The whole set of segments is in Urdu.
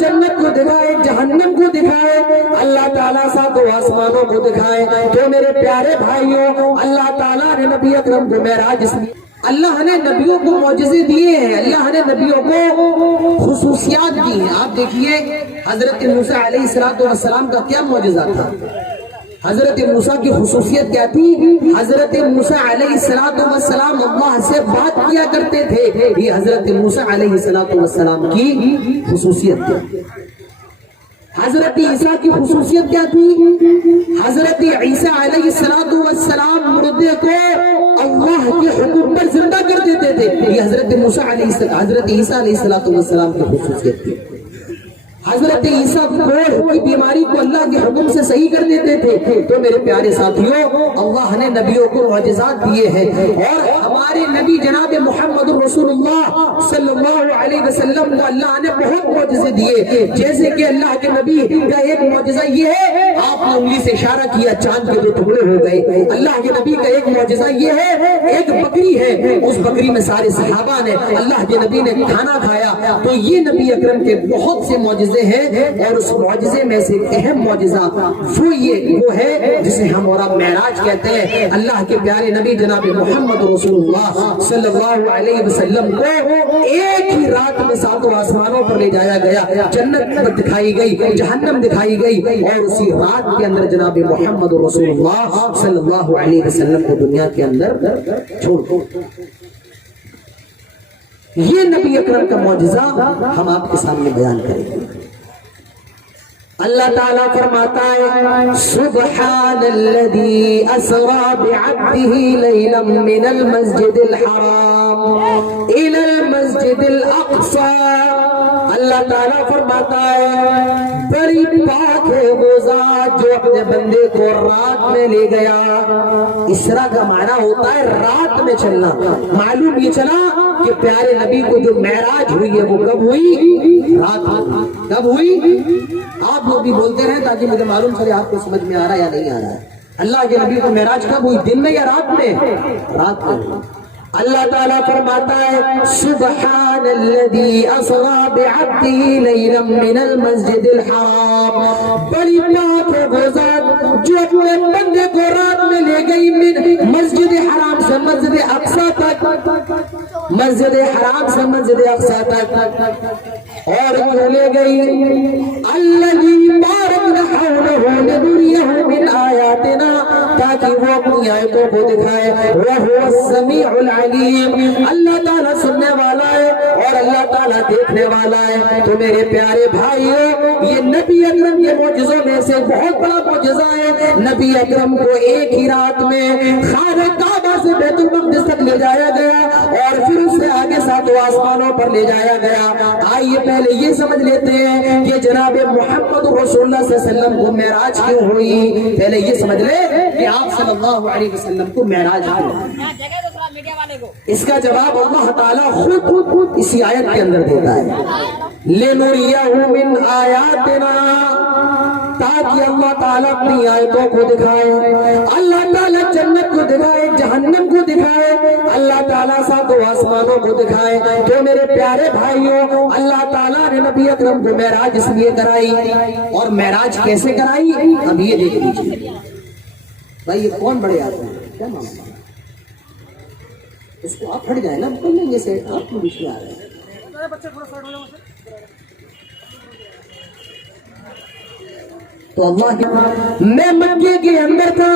جنت کو دکھائے، جہنم کو دکھائے، اللہ تعالیٰ ساتوں آسمانوں کو دکھائے، تو میرے پیارے بھائیوں اللہ تعالیٰ نے نبی اکرم کو معراج اللہ نے نبیوں کو معجزے دیے ہیں، اللہ نے نبیوں کو خصوصیات دی ہیں۔ آپ دیکھیے حضرت موسیٰ علیہ السلام کا کیا معجزہ تھا، حضرت موسیٰ کی خصوصیت کیا تھی؟ حضرت موسیٰ علیہ السلام اللہ سے بات کیا کرتے تھے، یہ حضرت موسیٰ علیہ السلام کی خصوصیت تھی۔ حضرت عیسیٰ کی خصوصیت کیا تھی؟ حضرت عیسیٰ علیہ السلام مردے کو اللہ کے حکم پر زندہ کر دیتے تھے، یہ حضرت عیسیٰ علیہ السلام کی خصوصیت تھی۔ حضرت عیسیٰ کوڑ کی بیماری کو اللہ کے حکم سے صحیح کر دیتے تھے۔ تو میرے پیارے ساتھیوں اللہ نے نبیوں کو معجزات دیے ہیں، اور ہمارے نبی جناب محمد رسول اللہ صلی اللہ علیہ وسلم کو اللہ نے بہت معجزے دیے۔ جیسے کہ اللہ کے نبی کا ایک معجزہ یہ ہے، آپ نے انگلی سے اشارہ کیا چاند کے 2 ٹکڑے ہو گئے۔ اللہ کے نبی کا ایک معجزہ یہ ہے، ایک بکری ہے، اس بکری میں سارے صحابہ نے اللہ کے نبی نے کھانا کھایا۔ تو یہ نبی اکرم کے بہت سے معجزے ہیں، اور اس معجزے میں سے ایک اہم معجزہ وہ ہے جسے ہم اور آپ معراج کہتے ہیں۔ اللہ کے پیارے نبی جناب محمد رسول اللہ صلی اللہ علیہ وسلم کو ایک ہی رات میں 7 آسمانوں پر لے جایا گیا، جنت دکھائی گئی، جہنم دکھائی گئی، اور اسی رات کے اندر جناب محمد رسول اللہ صلی اللہ علیہ وسلم کو دنیا کے اندر چھوڑ دیا۔ یہ نبی اکرم کا معجزہ ہم آپ کے سامنے بیان کریں گے۔ اللہ تعالیٰ فرماتا ہے سبحان الذی اسری بعبدہ لیلا من المسجد الحرام الى المسجد الاقصی۔ اللہ تعالیٰ فرماتا ہے بڑی پاک ہے وہ ذات جو اپنے بندے کو رات میں لے گیا۔ اسرا کا معنی ہوتا ہے رات میں چلنا۔ معلوم یہ چلا کہ پیارے نبی کو جو معراج ہوئی ہے وہ کب ہوئی؟ رات میں۔ کب ہوئی؟ آپ لوگ بھی بولتے رہے تاکہ مجھے معلوم چلے آپ کو سمجھ میں آ رہا ہے یا نہیں آ رہا ہے۔ اللہ کے نبی کو معراج کب ہوئی؟ دن میں یا رات میں؟ رات میں۔ اللہ تعالیٰ فرماتا ہے سبحان الذی اسری بعبدہ لیلا من المسجد الحرام، بڑی پاک ہے وہ ذات جو اپنے بندے کو رات میں لے گئی من مسجد حرام سے مسجد اقصی تک، مسجد حرام سے مسجد اقصی تک، اور کیوں لے گئی؟ الذی بارکنا حولہ لنریہ من آیاتنا، تاکہ وہ اپنی آیتوں کو دکھائے۔ وہو السمیع العلیم، اللہ تعالیٰ سننے والا ہے اور اللہ تعالیٰ دیکھنے والا ہے۔ تو میرے پیارے بھائیوں یہ نبی اکرم کے معجزوں میں سے بہت بڑا معجزہ ہے۔ نبی اکرم کو ایک ہی رات میں خانہ کعبہ سے بیت المقدس تک لے جایا گیا، اور پھر اس سے آگے 7 آسمانوں پر لے جایا گیا۔ آئیے پہلے یہ سمجھ لیتے ہیں کہ جناب محمد رسول اللہ صلی اللہ علیہ وسلم کو معراج کیوں ہوئی۔ پہلے یہ سمجھ لے کہ آپ صلی اللہ علیہ وسلم کو معراج کیوں ہوئی۔ اس کا جواب اللہ تعالیٰ خود اسی آیت کے اندر دیتا ہے، لِنُرِيَهُ مِنْ آیَاتِنَا، تاکہ اللہ تعالیٰ اپنی آیتوں کو دکھائے، اللہ تعالیٰ جنت کو دکھائے، جہنم کو دکھائے، اللہ تعالیٰ 7 آسمانوں کو دکھائے۔ تو میرے پیارے بھائیوں اللہ تعالیٰ نے نبی اکرم کو معراج اس لیے کرائی، اور معراج کیسے کرائی اب یہ دیکھ لیجیے۔ بھائی یہ کون بڑے آدمی ہیں؟ کیا معاملہ؟ اس کو آپ ہٹ جائیں نا، کر لیں گے سے آپ کو بیچ میں آ رہے ہیں۔ تو اللہ کے میں مکے کے اندر تھا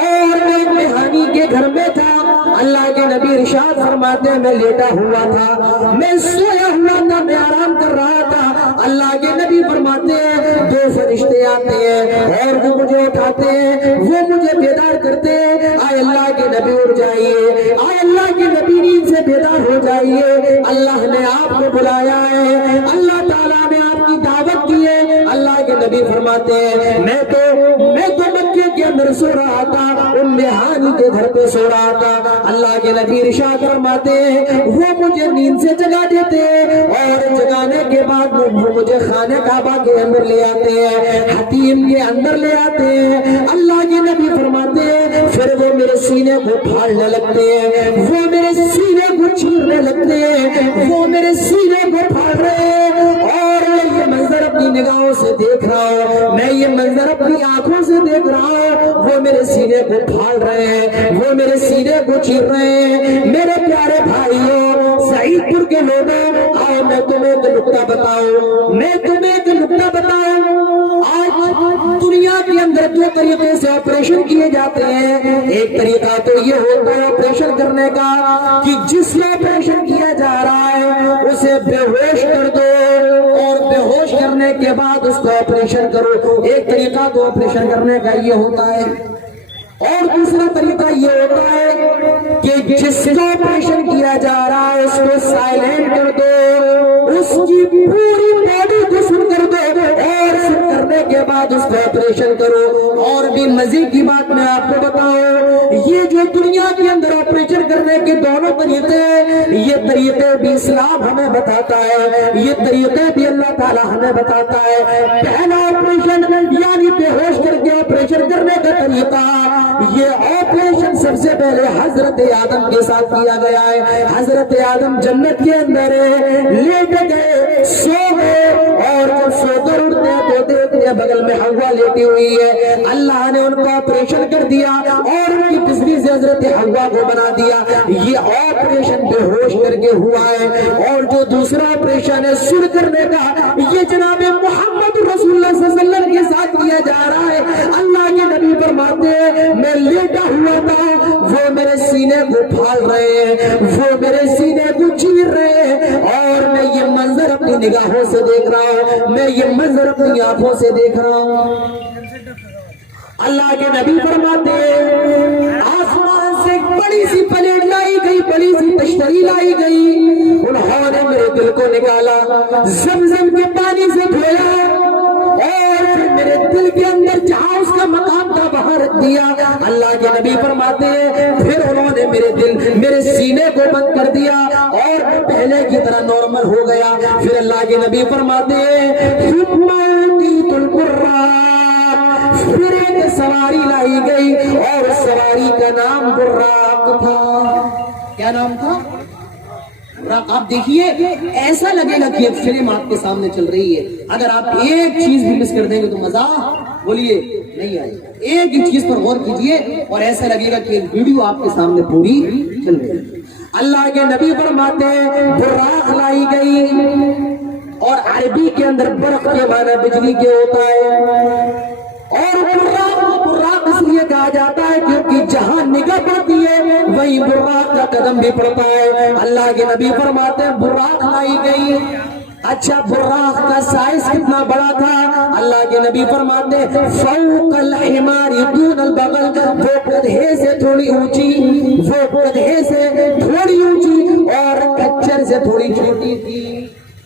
اور میں مہانی کے گھر میں تھا۔ اللہ کے نبی ارشاد فرماتے ہیں میں لیٹا ہوا تھا، میں سویا ہوا تھا، میں آرام کر رہا تھا۔ اللہ کے نبی فرماتے ہیں 2 فرشتے آتے ہیں اور وہ مجھے اٹھاتے ہیں، وہ مجھے بیدار کرتے ہیں۔ آئے اللہ کے نبی اٹھ جائیے، آئے اللہ کے نبی نیند سے بیدار ہو جائیے، اللہ نے آپ کو بلایا ہے، اللہ تعالیٰ نے آپ کی دعوت کی ہے۔ اللہ کے نبی فرماتے ہیں میں تو مکے کے اندر سو رہا تھا، ام ہانی کے گھر پہ سو رہا تھا۔ اللہ کے نبی ارشاد فرماتے ہیں وہ مجھے نیند سے جگا دیتے ہیں، اور جگانے کے بعد وہ مجھے خانہ کعبہ کے اندر لے آتے ہیں، حتیم کے اندر لے آتے ہیں۔ اللہ کے نبی فرماتے ہیں پھر وہ میرے سینے کو پھاڑنے لگتے ہیں، وہ میرے سینے کو چیرنے لگتے ہیں، وہ میرے سینے کو پھاڑ رہے ہیں، اور یہ منظر نگاہوں سے دیکھ رہا ہوں، میں یہ منظر اپنی آنکھوں سے دیکھ رہا ہوں، وہ میرے سینے کو پھاڑ رہے ہیں، وہ میرے سینے کو چیر رہے ہیں۔ میرے پیارے بھائیوں، سعید پور کے لوگوں، آؤ میں تمہیں ایک نکتہ بتاؤں، میں تمہیں ایک نکتہ بتاؤں۔ آج دنیا کے اندر دو طریقے سے آپریشن کیے جاتے ہیں۔ ایک طریقہ تو یہ ہوتا ہے آپریشن کرنے کا کہ جس میں آپریشن کیا جا رہا ہے اسے بے ہوش کر دو اور بے ہوش کرنے کے بعد اس کو آپریشن کرو۔ ایک طریقہ تو آپریشن کرنے کا یہ ہوتا ہے، اور دوسرا طریقہ یہ ہوتا ہے کہ جس کو آپریشن کیا جا رہا ہے اس کو سائلنٹ کر دو، اس کی پوری باڈی کو سن کر دو اور سن کرنے کے بعد اس کو آپریشن کرو۔ اور بھی مزے کی بات میں آپ کو بتاؤں، یہ جو دنیا کے اندر آپریشن کرنے کے دونوں طریقے، یہ طریقے بھی اسلام ہمیں بتاتا ہے، یہ طریقے بھی اللہ تعالی ہمیں بتاتا ہے۔ پہلا آپریشن یعنی بے ہوش کر کے آپریشن کرنے کا طریقہ، یہ آپریشن سب سے پہلے حضرت آدم کے ساتھ کیا گیا ہے۔ حضرت آدم جنت کے اندر لیٹ گئے، سو گئے، اور جب سو کر اٹھتے تو دیکھتے بغل میں حوا لیٹی ہوئی ہے۔ اللہ نے ان کو آپریشن کر دیا اور ان کی بجلی سے حضرت حوا کو بنا دیا۔ یہ آپریشن بے ہوش کر کے ہوا ہے۔ اور جو دوسرا آپریشن ہے سن کرنے کا، یہ جناب محمد رسول اللہ صلی اللہ علیہ وسلم کے ساتھ کیا جا رہا ہے۔ اللہ کے نبی فرماتے ہیں میں لیٹا ہوا تھا، وہ میرے سینے کو پھاڑ رہے ہیں، وہ میرے سینے کو چیر رہے ہیں، اور میں یہ منظر اپنی نگاہوں سے دیکھ رہا ہوں، میں یہ منظر اپنی آنکھوں سے دیکھ رہا ہوں۔ اللہ کے نبی فرماتے ہیں آسمان سے ایک بڑی سی پلیٹ لائی گئی، بڑی سی تشتری لائی گئی، انہوں نے میرے دل کو نکالا، زمزم کے پانی سے دھویا، اور پھر میرے دل کے اندر جہاں اس کا مقام تھا وہاں رکھ دیا۔ اللہ کے نبی فرماتے ہیں پھر انہوں نے میرے سینے کو بند کر دیا اور پہلے کی طرح نارمل ہو گیا۔ پھر اللہ کے نبی فرماتے ہیں پھر ایک سواری لائی گئی اور اس سواری کا نام براق تھا۔ کیا نام تھا؟ آپ دیکھیے ایسا لگے گا کہ ایک فلم آپ کے سامنے چل رہی ہے۔ اگر آپ ایک چیز بھی مس کر دیں گے تو مزہ بولیے نہیں آئے گا۔ ایک ہی چیز پر غور کیجئے اور ایسا لگے گا کہ ایک ویڈیو آپ کے سامنے پوری چل رہی ہے۔ اللہ کے نبی فرماتے ہیں براق لائی گئی، اور عربی کے اندر برق کے معنی بجلی کے ہوتا ہے، اور براق اس لیے کہا جاتا ہے کیونکہ جہاں نگاہ پڑتی ہے وہیں براق کا قدم بھی پڑتا ہے۔ اللہ کے نبی فرماتے ہیں براق لائی گئی۔ اچھا براق کا سائز کتنا بڑا تھا؟ اللہ کے نبی فرماتے ہیں فوق الحمار دون البغل، وہ گدھے سے تھوڑی اونچی، وہ گدھے سے تھوڑی اونچی اور کچر سے تھوڑی چھوٹی تھی۔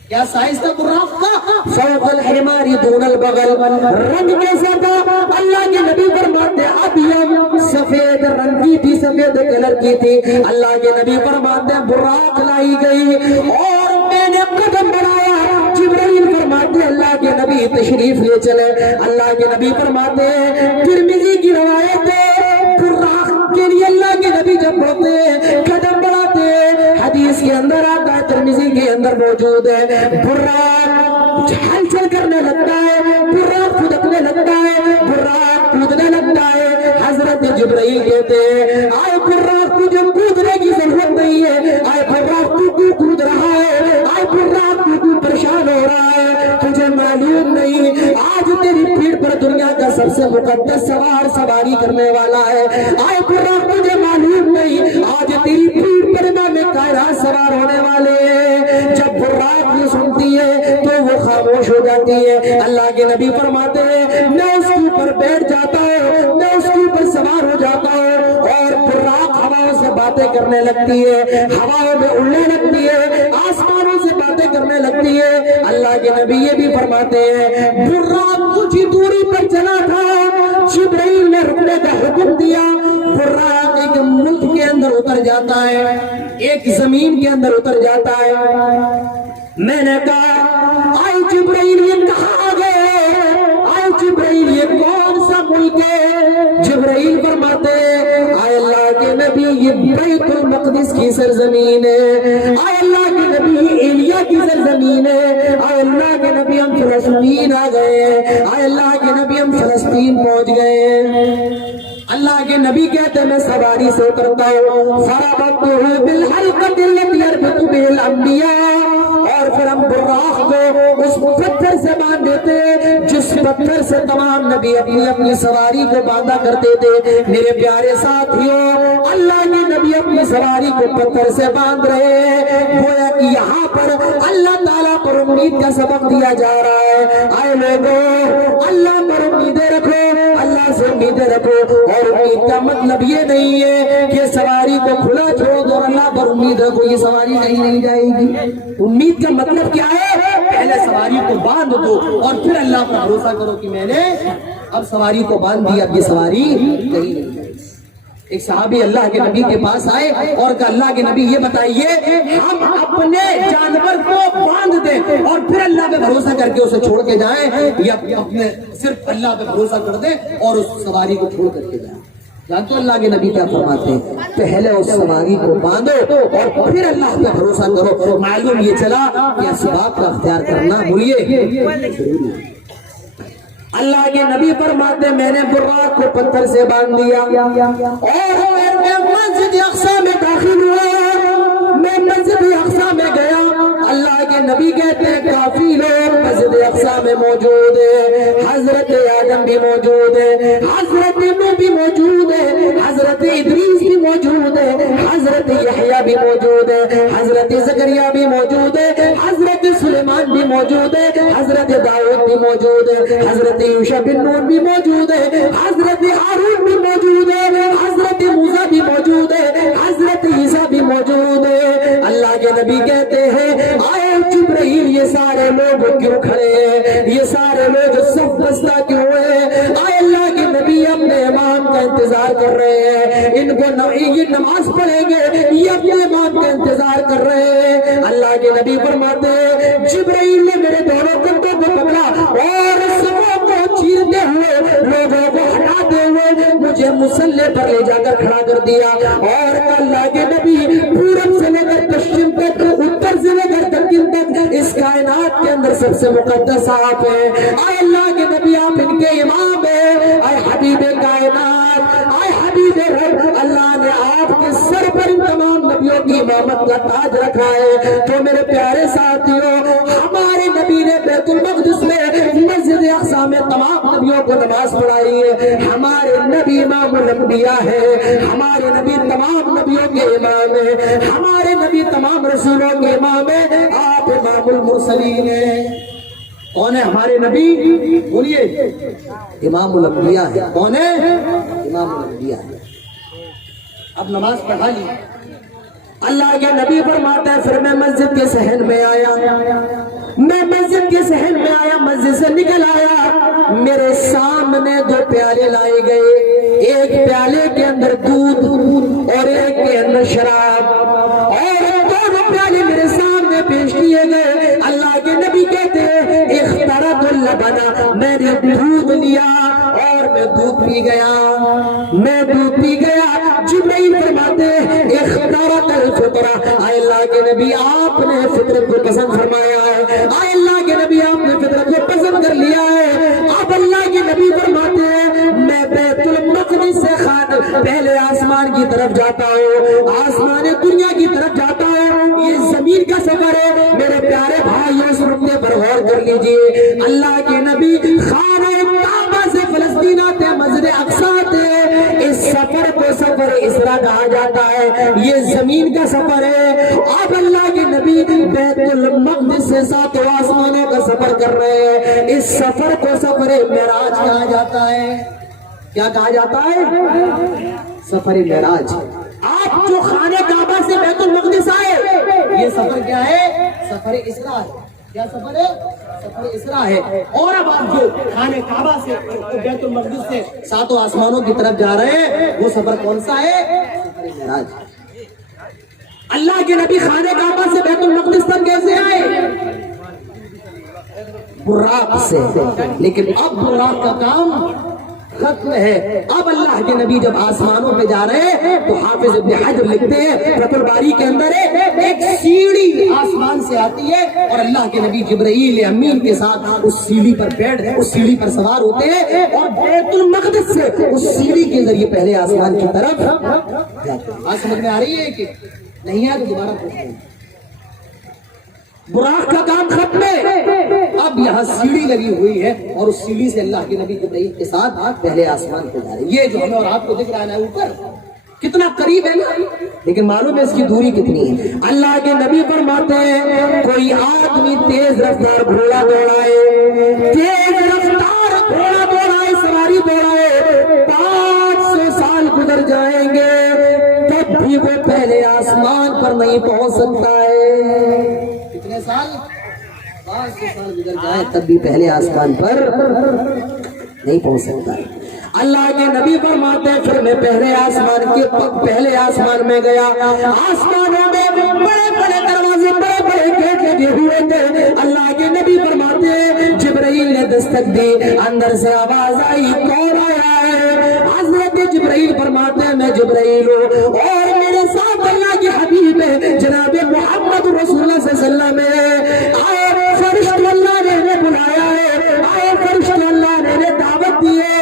کیا سائز تھا براق کا؟ فوق الحمار دون البغل۔ رنگ کیسا تھا؟ اللہ کے نبی فرماتے ہیں ابیض، سفید رنگ کی تھی، سفید کلر کی تھی۔ اللہ کے نبی فرماتے ہیں براق لائی گئی اور میں نے قدم بڑھایا، جبرائیل فرماتے ہیں اللہ کے نبی تشریف لے چلے۔ اللہ کے نبی فرماتے ہیں ترمذی کی روایت ہے براق کے لیے اللہ کے نبی جب بڑھتے ہیں قدم بڑھاتے ہیں، حدیث کے اندر آتا ہے ترمذی کے اندر موجود ہے براق ہلچل کرنے لگتا ہے، براق پھدکنے لگتا ہے، براق کودنے لگتا ہے۔ حضرت جبرائیل کہتے ہیں آئے براق تجھے کودنے کی ضرورت نہیں ہے، آئے براق تو کود رہا ہے، آئے براق تو پریشان ہو رہا ہے، تجھے معلوم نہیں آج تیری پیٹھ پر دنیا کا سب سے مقدس سوار سواری کرنے والا ہے، آئے براق تجھے معلوم نہیں آج تیری پیٹھ پر امام کائنات سوار ہونے والے ہیں۔ جب براق یہ سنتی ہے تو وہ خاموش ہو جاتی ہے۔ اللہ کے نبی فرماتے ہیں میں اس کے اوپر بیٹھ جاتا ہوں، میں اس کے اوپر سوار ہو جاتا ہوں، اور براق ہواؤں سے باتیں کرنے لگتی ہے، ہواؤں میں اڑنے لگتی ہے، آسمانوں سے باتیں کرنے لگتی ہے۔ اللہ کے نبی یہ بھی فرماتے ہیں براق کچھ ہی دوری پر چلا تھا، جبرائیل نے رکنے کا حکم دیا، براق ایک ملک کے اندر اتر جاتا ہے، ایک زمین کے اندر اتر جاتا ہے۔ میں نے کہا آئے جبرائیل یہ کہاں گئے؟ آئے جبرائیل یہ کون سا ملک ہے؟ جبرائیل فرماتے ہیں آئے اللہ کے نبی یہ بیت المقدس کی سرزمین ہے، آئے اللہ کے نبی ایلیا کی سرزمین ہے، آئے اللہ کے نبی نبی ہم فلسطین آ گئے ہیں، آئے اللہ کے نبی ہم فلسطین پہنچ گئے ہیں۔ اللہ کے نبی کہتے میں سواری سے اترتا ہوں، فربطتہ بالحلقۃ التي يربط بها الانبیاء، اور پھر ہم براق کو اس پتھر سے باندھ دیتے جس پتھر سے تمام نبی اپنی اپنی سواری کو باندھا کرتے تھے۔ میرے پیارے ساتھیوں، اللہ کے نبی اپنی سواری کو پتھر سے باندھ رہے ہیں، گویا کہ یہاں پر اللہ تعالیٰ پر امید کا سبق دیا جا رہا ہے۔ آئے لوگوں، اللہ پر امیدیں رکھو، اللہ سے امیدیں رکھو، اور امید کا مطلب یہ نہیں ہے کہ سواری کو کھلا چھوڑ دو اور اللہ پر امید رکھو، یہ سواری نہیں جائے گی۔ امید کا مطلب کیا ہے؟ پہلے سواری کو باندھ دو اور پھر اللہ پر بھروسہ کرو کہ میں نے اب سواری کو باندھ دیا، اب یہ سواری نہیں جائے گی۔ ایک صحابی اللہ کے نبی کے پاس آئے اور کہا اللہ کے نبی یہ بتائیے ہم اپنے جانور کو باندھ دیں اور پھر اللہ پہ بھروسہ کر کے اسے چھوڑ کے جائیں، یا اپنے صرف اللہ پہ بھروسہ کر دیں اور اس سواری کو چھوڑ کر کے جائیں؟ جانتے اللہ کے نبی کیا فرماتے ہیں؟ پہلے اس سواری کو باندھو اور پھر اللہ پہ بھروسہ کرو۔ معلوم یہ چلا کہ اسباب کا اختیار کرنا بھولیے۔ اللہ کے نبی فرماتے میں نے براق کو پتھر سے باندھ دیا اور میں مسجد اقصی میں داخل ہوا، میں مسجد اقصی میں گیا۔ اللہ کے نبی کہتے ہیں کافی لوگ مسجد اقصی میں موجود ہیں، حضرت آدم بھی موجود ہے، حضرت نوح بھی موجود ہے، حضرت ادریس بھی موجود ہے، حضرت یحییٰ بھی موجود ہے، حضرت زکریا بھی موجود ہے، حضرت سلیمان بھی موجود ہے، حضرت داؤد بھی موجود ہے، حضرت یوشع بن نون بھی موجود ہے، حضرت ہارون بھی موجود ہے، حضرت موسیٰ بھی موجود ہے، حضرت عیسیٰ بھی موجود ہے۔ اللہ کے نبی کہتے ہیں آئے جبرائیل یہ سارے لوگ کیوں کھڑے ہیں، یہ سارے لوگ صف بستہ کیوں ہیں؟ آئے اللہ کے نبی اپنے امام کا انتظار کر رہے ہیں، ان کو یہ نماز پڑھیں گے، یہ اپنے امام کا انتظار کر رہے ہیں۔ اللہ کے نبی فرماتے ہیں جبرائیل نے میرے دونوں کندھوں کو پکڑا اور صفوں کو چیرتے ہوئے لوگوں کو ہٹاتے ہوئے مجھے مصلی پر لے جا کر کھڑا کر دیا، اور اللہ کے نبی پورب سے لے کر پشچم تک، اتر سے لے کر دکن تک اس کائنات کے اندر سب سے مقدس آپ ہیں۔ آئے اللہ کے نبی آپ ان کے امام ہیں، آئے حبیب کائنات، آئے حبیب رب، اللہ نے آپ کے سر پر ان تمام نبیوں کی امامت کا تاج رکھا ہے۔ تو میرے پیارے ساتھیوں، ہمارے نبی نے بیت المقدس میں مسجد اقصی میں تمام نبیوں کو نماز پڑھائی ہے۔ ہمارے نبی امام الانبیاء ہے، ہمارے نبی تمام نبیوں کے امام ہیں، ہمارے نبی تمام رسولوں کے امام ہیں، آپ امام المرسلین ہیں۔ کون ہے ہمارے نبی؟ بولیے، امام الانبیاء ہے۔ کون ہے؟ امام الانبیاء ہے۔ اب نماز پڑھا لی، اللہ کے نبی فرماتا ہے پھر میں مسجد کے صحن میں آیا، میں مسجد کے صحن میں آیا، مسجد سے نکل آیا، میرے سامنے دو پیالے لائے گئے، ایک پیالے کے اندر دودھ اور ایک کے اندر شراب، اور دونوں پیالے میرے سامنے پیش کیے گئے۔ اللہ کے نبی کہتے ہیں اخترت اللبن، میں نے دودھ لیا اور میں دودھ پی گیا، میں دودھ پی گیا۔ جبرائیل فرماتے ہیں اخترت الفطرہ، اے اللہ کے نبی آپ نے فطرت کو پسند فرمایا ہے، اے اللہ کے نبی آپ نے فطرت کو پسند کر لیا ہے۔ اب اللہ کے نبی فرماتے ہیں میں بیت المقدس سے پہلے آسمان کی طرف جاتا ہوں، آسمان دنیا کی طرف جاتا ہوں، یہ زمین کا سفر ہے۔ میرے پیارے بھائیوں اس نقطے پر غور کر لیجئے، اللہ کے نبی خانہ کعبہ سے فلسطین آتے، مسجد اقصی آتے، اس سفر کو سفر اسرا کہا جاتا ہے، یہ زمین کا سفر ہے۔ اب اللہ کے نبی بیت المقدس سے ساتوں آسمانوں کا سفر کر رہے ہیں، اس سفر کو سفر معراج کہا جاتا ہے۔ کیا کہا جاتا ہے؟ سفر معراج۔ آپ جو خانہ کعبہ سے بیت المقدس آئے، یہ سفر کیا ہے؟ سفر اسرا ہے۔ کیا سفر ہے؟ سفر اسرا ہے۔ اور اب آپ جو خانہ کعبہ سے بیت المقدس سے ساتوں آسمانوں کی طرف جا رہے ہیں، وہ سفر کون سا ہے؟ سفر معراج۔ اللہ کے نبی خانہ کعبہ سے بیت المقدس تک کیسے آئے؟ براق سے، لیکن اب براق کا کام ختم ہے. اب اللہ کے نبی جب آسمانوں پہ جا رہے ہیں تو حافظ ابن حجر لکھتے ہیں فتح الباری کے اندر ایک سیڑھی آسمان سے آتی ہے اور اللہ کے نبی جبرائیل امین کے ساتھ اس سیڑھی پر بیٹھ اس سیڑھی پر سوار ہوتے ہیں اور بیت المقدس سے اس سیڑھی کے ذریعے پہلے آسمان کی طرف جاتے ہیں. بات سمجھ میں آ رہی ہے کہ نہیں ہے تو دوبارہ پوچھیں. براق کا کام ختم ہے. اب یہاں سیڑھی لگی ہوئی ہے اور اس سیڑھی سے اللہ کے نبی جبرائیل کے ساتھ پہلے آسمان پہ جا رہے ہیں. یہ جو ہمیں اور آپ کو دکھ رہا ہے نا اوپر کتنا قریب ہے نا, لیکن معلوم ہے اس کی دوری کتنی ہے. اللہ کے نبی فرماتے ہیں کوئی آدمی تیز رفتار گھوڑا دوڑائے, تیز رفتار گھوڑا دوڑائے, سواری دوڑائے, 500 سال گزر جائیں گے تب بھی وہ پہلے آسمان پر نہیں پہنچ سکتا ہے. کتنے سال؟ 500 سال گزر جائے تب بھی پہلے آسمان پر نہیں پہنچ سکتا ہے. اللہ کے نبی فرماتے ہیں پھر میں پہلے آسمان میں گیا. آسمانوں میں بڑے بڑے دروازے, بڑے بڑے گیٹ لگے ہوئے تھے. اللہ کے نبی فرماتے ہیں جبرائیل نے دستک دی, اندر سے آواز آئی کون آیا ہے؟ حضرت جبرائیل فرماتے ہیں میں جبرائیل ہوں اور میرے ساتھ اللہ کے حبیب جناب محمد رسول اللہ صلی اللہ علیہ وسلم ہے. آئے فرشتے اللہ نے بلایا ہے, آئے فرشتے اللہ نے دعوت دی ہے.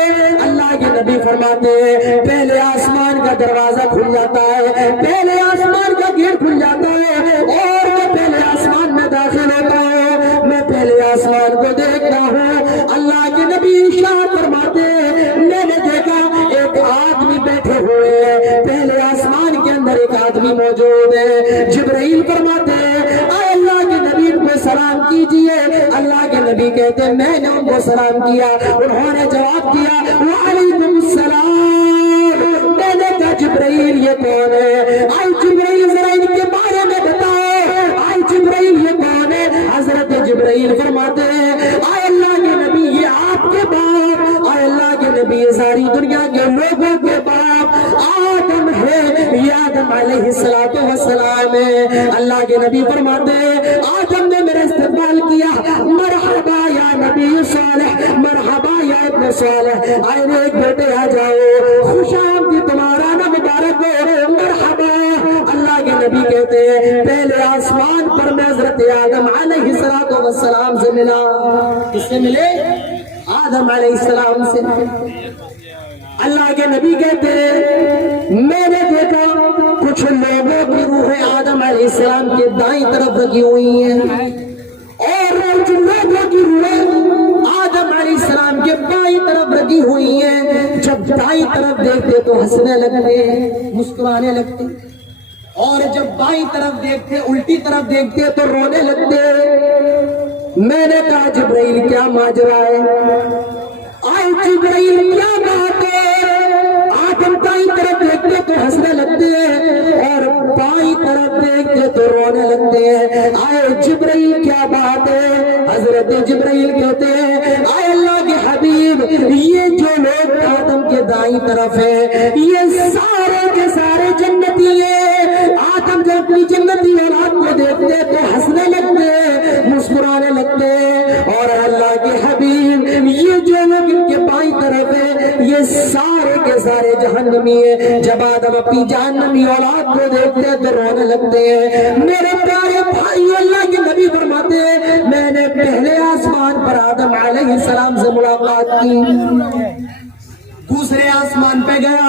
نبی فرماتے ہیں پہلے آسمان کا دروازہ کھل جاتا ہے, پہلے آسمان کا گیٹ کھل جاتا ہے اور میں پہلے آسمان میں داخل ہوتا ہوں. میں پہلے آسمان کو دیکھتا ہوں. اللہ کے نبی ارشاد فرماتے ہیں میں نے دیکھا ایک آدمی بیٹھے ہوئے ہیں, پہلے آسمان کے اندر ایک آدمی موجود ہے. جبرائیل فرماتے ہیں اے اللہ کے نبی ان کو سلام کیجئے. اللہ کے نبی کہتے ہیں میں نے ان کو سلام کیا. انہوں نے جواب دیا وعلیکم السلام. میں نے کہا جبرائیل یہ کون ہے؟ آئی جبرائیل ذرا ان کے بارے میں بتاؤ. آئی جبرائیل یہ کون ہے؟ حضرت جبرائیل فرماتے ہیں آئے اللہ کے نبی یہ آپ کے باپ, آئے اللہ کے نبی یہ ساری دنیا کے لوگوں کے باپ آدم ہے, یہ آدم علیہ السلام ہے. اللہ کے نبی فرماتے ہیں آدم نے میرا استقبال کیا, مرحبا یا نبی صالح, مرحبا یا ابن صالح, آئے ایک بیٹے آ جاؤ, خوش آمدید تمہارا نا مبارک ہو, مرحبا. اللہ کے نبی کہتے ہیں پہلے آسمان پر میں حضرت آدم علیہ السلام سے ملا. کس سے ملے؟ آدم علیہ السلام سے. اللہ کے نبی کہتے ہیں میں نے دیکھا کچھ لوگوں کی روحیں آدم علیہ السلام کے دائیں طرف رکھی ہوئی ہیں اور کچھ لوگوں کی روحیں آدم علیہ السلام کے بائیں طرف رکھی ہوئی ہیں. جب دائیں طرف دیکھتے تو ہنسنے لگتے, مسکرانے لگتے, اور جب بائیں طرف دیکھتے, الٹی طرف دیکھتے تو رونے لگتے. میں نے کہا جبرائیل کیا ماجرا ہے؟ آئے جبرائیل کیا بات ہے؟ آدم دائیں طرف دیکھتے تو ہنسنے لگتے ہیں اور بائیں طرف دیکھتے تو رونے لگتے ہیں. آئے جبرائیل کیا بات ہے؟ حضرت جبرائیل کہتے ہیں آئے اللہ کے حبیب یہ جو لوگ آدم کے دائیں طرف ہیں یہ سارے کے سارے جنتی ہیں. آدم جب اپنی جنتی اولاد کو دیکھتے تو ہنسنے لگتے, مسکرانے لگتے, اور اللہ کے حبیب یہ جو لوگ ان کے بائیں طرف ہیں یہ سارے کے سارے جہنمی ہیں. جب آدم اپنی جہنمی اولاد کو دیکھتے تو رونے لگتے ہیں. میرے پیارے بھائی اللہ کے نبی فرماتے ہیں میں نے پہلے آسمان پر آدم علیہ السلام سے ملاقات کی, دوسرے آسمان پہ گیا,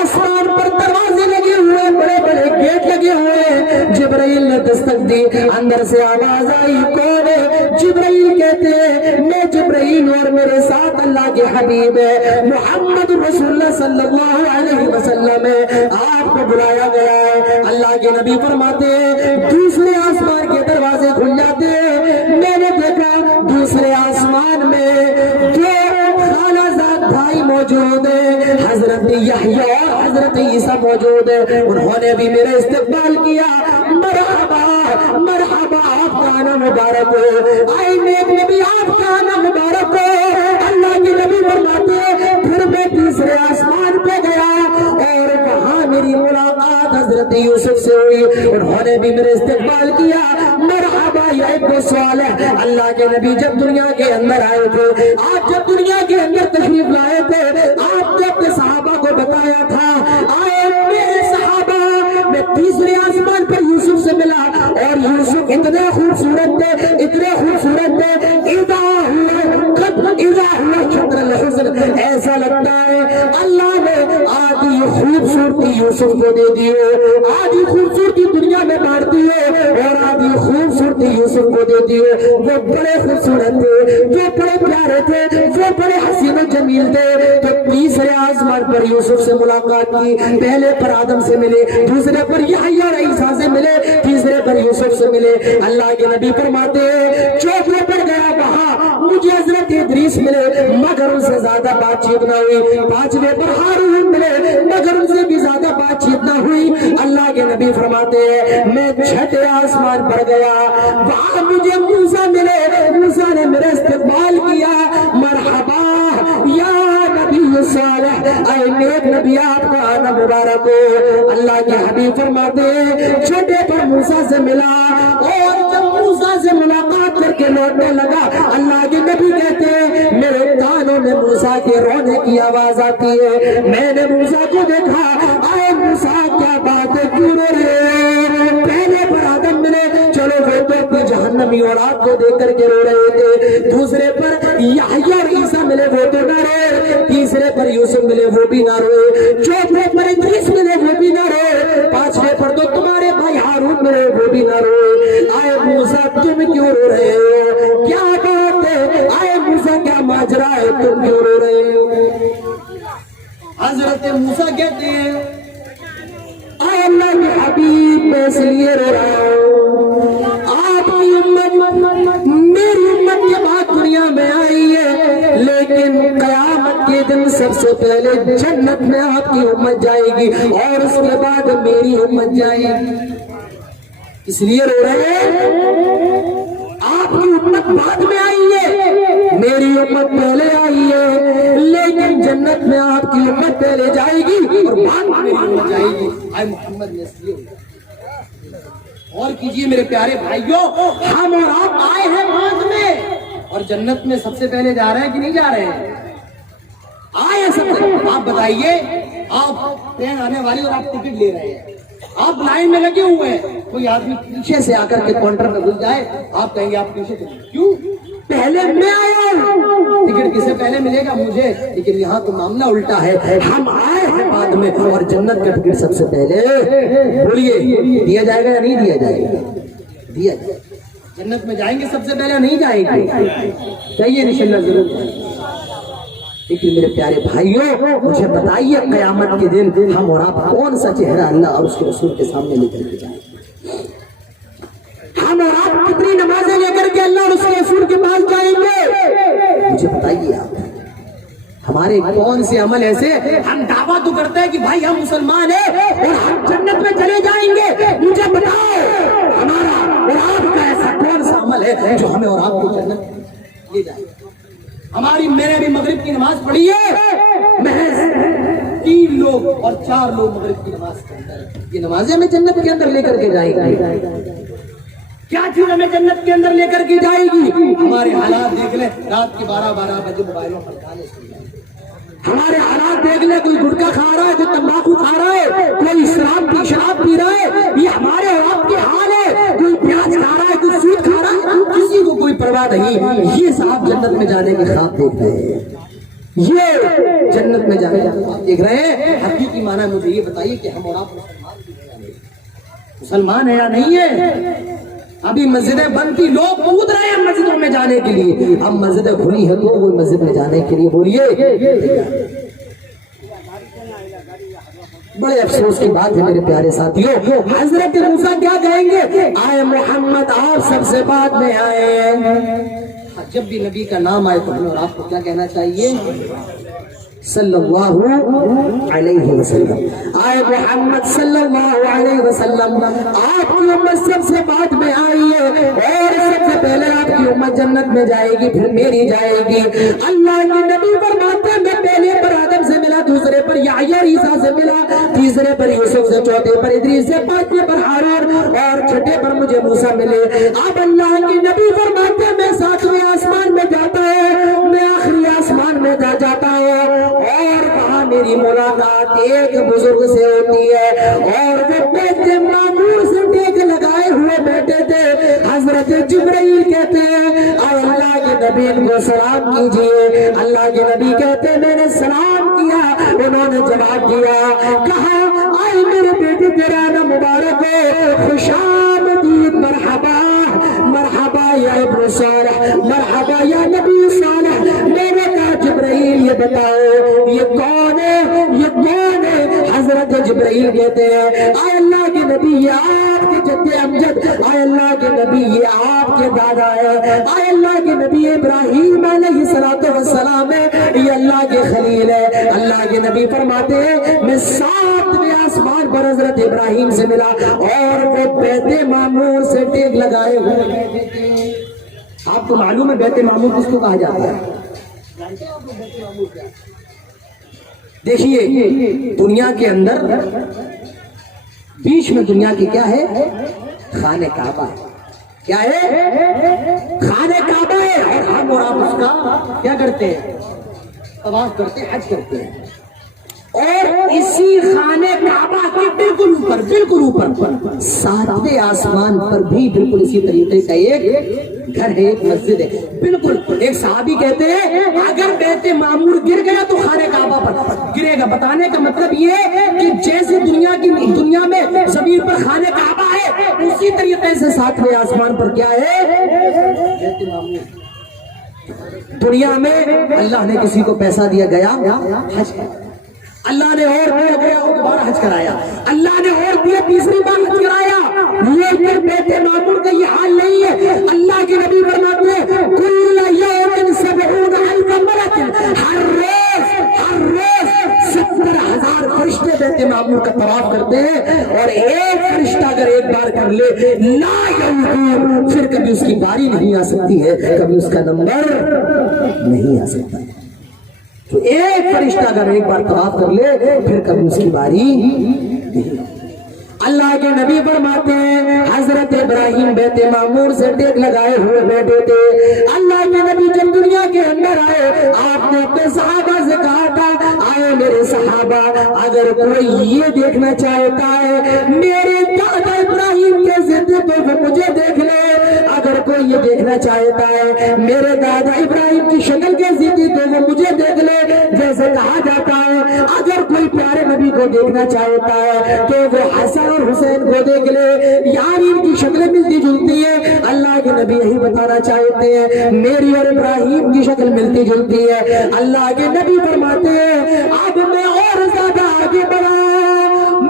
آسمان پر دروازے لگے ہوئے, بڑے بڑے گیٹ لگے ہوئے. جبرائیل نے دستک دی, اندر سے آواز آئی کون ہے؟ جبرائیل کہتے ہیں میں جبرائیل اور میرے ساتھ اللہ کے حبیب ہے محمد رسول اللہ صلی اللہ علیہ وسلم ہے, آپ کو بلایا گیا ہے. اللہ کے نبی فرماتے ہیں دوسرے آسمان کے دروازے کھل جاتے ہیں. میں نے دیکھا دوسرے آسمان میں دو خالہ زاد بھائی موجود ہیں, حضرت یحییٰ اور حضرت عیسیٰ موجود ہیں. انہوں نے بھی میرا استقبال کیا, مرحبا مرحبا, آپ کا نام مبارک ہو. آئے نیک نبی آپ کا نام مبارک ہو. اللہ کے نبی فرماتے ہیں پھر میں تیسرے آسمان پہ گیا اور وہاں میری ملاقات حضرت یوسف سے ہوئی. انہوں نے بھی میرا استقبال کیا, مرحبا یا ابن صالح. اللہ اللہ کے نبی جب دنیا کے اندر آئے تھے، آپ جب دنیا کے اندر تشریف لائے تھے، آپ نے اپنے صحابہ کو بتایا تھا، آئے میرے صحابہ، میں تیسرے آسمان پر یوسف سے ملا اور یوسف اتنے خوبصورت تھے، اتنے خوبصورت تھے، ایسا لگتا ہے اللہ نے آدھی خوبصورتی یوسف کو دے دی ہے، آدھی خوبصورتی دنیا میں بانٹ دی ہے اور آدھی خوبصورتی یوسف کو دے دی ہے۔ وہ بڑے خوبصورت تھے، وہ بڑے پیارے تھے، وہ بڑے حسین و جمیل تھے۔ تو تیسرے آسمان پر یوسف سے ملاقات کی، پہلے پر آدم سے ملے، دوسرے پر یحییٰ اور عیسیٰ سے ملے، تیسرے پر یوسف سے ملے۔ اللہ کے نبی فرماتے ہیں چوتھے پر گیا وہاں مجھے حضرت ادریس ملے مگر ان سے زیادہ بات چیت نہ ہوئی، پانچویں پر ہارون ملے مگر ان سے بھی زیادہ بات چیت نہ ہوئی۔ اللہ کے نبی فرماتے ہیں میں چھٹے آسمان پر گیا، وہاں مجھے موسیٰ ملے، موسیٰ نے میرا استقبال کیا، مرحبا یا نبی صالح، اے نیک نبی آپ کا آنا مبارک ہو۔ اللہ کے حبیب فرماتے ہیں چھٹے پر موسیٰ سے ملا اور جب موسیٰ سے ملاقات کر کے لوٹنے لگا، اللہ کے نبی کہتے ہیں میرے کانوں میں موسیٰ کے رونے کی آواز آتی ہے، میں نے موسیٰ کو دیکھا، آئے موسیٰ کیا بات ہے کیوں رو رہے ہیں؟ پہلے پر آدم ملے، چلو وہ تو اپنی جہنمی اولاد کو دیکھ کر کے رو رہے تھے، دوسرے پر یحییٰ اور عیسیٰ ملے وہ تو نہ روئے، تیسرے پر یوسف ملے وہ بھی نہ روئے، چوتھے پر ادریس ملے وہ بھی نہ روئے، پانچویں پر تو تمہارے بھائی ہارون ملے وہ بھی نہ روئے۔ آئے موسیٰ تم کیوں رو رہے ہو؟ کیا بات ہے؟ آئے موسیٰ کیا ماجرا ہے؟ تم کیوں رو رہے ہو؟ حضرت موسیٰ کہتے ہیں اے اللہ کے حبیب میں اس لیے رو رہا ہوں، آپ کی امت میری امت کے بعد دنیا میں آئی ہے، لیکن قیامت کے دن سب سے پہلے جنت میں آپ کی امت جائے گی اور اس کے بعد میری امت جائے گی، اس لیے رو رہے ہیں آپ کی امت بعد میں آئی ہے، میری امت پہلے آئی ہے، لیکن جنت میں آپ کی امت پہلے جائے گی اور بعد میں میری امت جائے گی۔ اے محمد نے اس لیے اور کیجئے میرے پیارے بھائیوں، ہم اور آپ آئے ہیں بعد میں اور جنت میں سب سے پہلے جا رہے ہیں کہ نہیں جا رہے ہیں؟ آئے سب سے، آپ بتائیے، آپ ٹرین آنے والی اور آپ ٹکٹ لے رہے ہیں، آپ لائن میں لگے ہوئے ہیں، کوئی آدمی پیچھے سے آ کر کے کاؤنٹر میں گھس جائے، آپ کہیں گے آپ پیچھے چلیں، کیوں؟ پہلے میں آیا ہوں، ٹکٹ کسے پہلے ملے گا؟ مجھے، لیکن یہاں تو معاملہ الٹا ہے، ہم آئے ہیں بعد میں اور جنت کا ٹکٹ سب سے پہلے، بولیے دیا جائے گا یا نہیں دیا جائے گا؟ دیا جائے گا۔ جنت میں جائیں گے سب سے پہلے نہیں جائیں گے؟ چاہیے انشاءاللہ ضرور جائیں گے۔ لیکن میرے پیارے بھائیوں مجھے بتائیے قیامت کے دن ہم اور آپ کون سا چہرہ اللہ اور اس کے رسول کے سامنے لے کر کے جائیں گے؟ ہم اور آپ کتنی نمازیں لے کر کے اللہ اور اس کے رسول کے پاس جائیں گے؟ مجھے بتائیے آپ، ہمارے کون سے عمل ایسے ہم دعویٰ تو کرتے ہیں کہ بھائی ہم مسلمان ہیں اور ہم جنت میں چلے جائیں گے، مجھے بتاؤ ہمارا اور آپ کا ایسا کون سا عمل ہے جو ہمیں اور آپ کو جنت لے جائے؟ ہماری میں نے بھی مغرب کی نماز پڑھی ہے، محض 3 لوگ اور 4 لوگ مغرب کی نماز پڑھتے ہیں، یہ نمازیں ہمیں جنت کے اندر لے کر کے جائے گی؟ کیا چیز ہمیں جنت کے اندر لے کر کے جائے گی؟ ہمارے حالات دیکھ لیں، رات کے 12 بجے موبائلوں پر گانے سن رہے ہیں، ہمارے حالات دیکھ لیں، کوئی گٹکا کھا رہا ہے، کوئی تمباکو کھا رہا ہے، کوئی شراب پی رہا ہے، یہ ہمارے اور آپ کے حال ہے، کوئی پیاز کھا رہا ہے، کوئی سود کھا رہا ہے، کسی کو کوئی پرواہ نہیں، یہ صاحب جنت میں جانے کے خواب دیکھ رہے ہیں، یہ جنت میں جانے کے خواب دیکھ رہے ہیں۔ حقیقی معنی مجھے یہ بتائیے کہ ہم اور آپ مسلمان ہیں یا نہیں ہیں؟ ابھی مسجدیں بند تھی، لوگ کود رہے ہیں مسجدوں میں جانے کے لیے، اب مسجدیں کھلی ہیں تو کوئی مسجد میں جانے کے لیے بولیے۔ بڑے افسوس کی بات ہے میرے پیارے ساتھیوں، حضرت موسیٰ کیا کہیں گے؟ آئے محمد آپ سب سے بعد میں آئے ہیں۔ جب بھی نبی کا نام آئے تو ہمیں اور آپ کو کیا کہنا چاہیے؟ صلی اللہ علیہ وسلم۔ آئے محمد صلی اللہ علیہ وسلم، آپ کی امت سب سے بعد میں آئی ہے اور سب سے پہلے آپ کی امت جنت میں جائے گی، پھر میری جائے گی۔ اللہ کے نبی فرماتے ہیں میں پہلے پر آدم سے ملا، دوسرے پر یحییٰ عیسیٰ سے ملا، تیسرے پر یوسف سے، چوتھے پر ادریس سے، پانچویں پر ہارون اور چھٹے پر مجھے موسیٰ ملے۔ اب اللہ کے نبی فرماتے ہیں میں ساتویں آسمان میں جاتا ہوں، میں آخری آسمان میں جاتا ہوں اور وہاں میری ملاقات ایک بزرگ سے ہوتی ہے اور وہ بیت معمور سے ٹیک لگائے ہوئے بیٹھے تھے، حضرت جبرائیل کہتے ہیں اے اللہ کے نبی ان کو سلام کیجئے۔ اللہ کے نبی کہتے ہیں میں نے سلام کیا، انہوں نے جواب دیا، کہا اے میرے بیٹے تیرا نام مبارک ہو، خوش آمدید، مرحبا مرحبا یا ابن صالح، مرحبا یا نبی صالح۔ میں نے کہا جبرائیل یہ بتاؤ یہ کون ہے، یہ کون ہے؟ حضرت جبرائیل کہتے ہیں اے اللہ کے نبی یہ آپ کے جد امجد، اے اللہ کے نبی یہ آپ کے دادا ہے، اے اللہ کے نبی ابراہیم علیہ السلام ہے، یہ اللہ کے خلیل ہے۔ اللہ کے نبی فرماتے ہیں میں ساتویں آسمان پر حضرت ابراہیم سے ملا اور وہ بیت معمور سے ٹیک لگائے ہوئے۔ آپ کو معلوم ہے بیت معمور کس کو کہا جاتا ہے؟ دیکھیے دنیا کے اندر بیچ میں دنیا کی کیا ہے؟ خانہ کعبہ ہے۔ کیا ہے؟ خانہ کعبہ ہے، اور ہم اور آپ اس کا کیا کرتے ہیں؟ طواف کرتے ہیں، حج کرتے ہیں۔ اور اسی خانہ کعبہ کے بالکل اوپر ساتویں آسمان پر بھی بالکل اسی طریقے کا ایک گھر ہے، ایک مسجد ہے۔ بالکل ایک صحابی کہتے ہیں اگر بیت معمور گر گیا تو خانہ کعبہ پر گرے گا۔ بتانے کا مطلب یہ ہے کہ جیسے دنیا میں زمین پر خانہ کعبہ ہے، اسی طریقے سے ساتویں آسمان پر کیا ہے؟ بیت معمور۔ دنیا میں اللہ نے کسی کو پیسہ دیا، گیا حج کیا، اللہ نے اور دیا گیا اور دوبارہ حج کرایا، اللہ نے اور دیا تیسری بار حج کرایا۔ لیکن بیت معمور کا یہ حال نہیں ہے۔ اللہ کے نبی فرماتے ہیں کل یوم 70,000 مرۃ، ہر روز 70,000 فرشتے بیت معمور کا طواف کرتے ہیں، اور ایک فرشتہ اگر ایک بار کر لے لا یعود، پھر کبھی اس کی باری نہیں آ سکتی ہے، کبھی اس کا نمبر نہیں آ سکتا ہے۔ تو ایک فرشتہ اگر ایک بار طواف کر لے پھر کبھی اس کی باری نہیں۔ اللہ کے نبی فرماتے ہیں حضرت ابراہیم بیت معمور سے ٹیک لگائے ہوئے بیٹھے تھے۔ اللہ کے نبی جب دنیا کے اندر آئے آپ نے اپنے صحابہ سے کہا تھا آئے میرے صحابہ اگر کوئی یہ دیکھنا چاہتا ہے میرے دادا ابراہیم کے ضد تو وہ مجھے دیکھ لے، اگر کوئی یہ دیکھنا چاہتا ہے میرے دادا ابراہیم کی شکل کے ضد تو وہ مجھے دیکھ لے، جیسے کہا جاتا ہے اگر کوئی پیارے نبی کو دیکھنا چاہتا ہے تو وہ حسن اور حسین کو دیکھ لے، یار ان کی شکلیں ملتی جلتی ہے۔ اللہ کے نبی یہی بتانا چاہتے ہیں میری اور ابراہیم کی شکل ملتی جلتی ہے۔ اللہ کے نبی فرماتے ہیں اب میں اور زیادہ آگے بڑھا،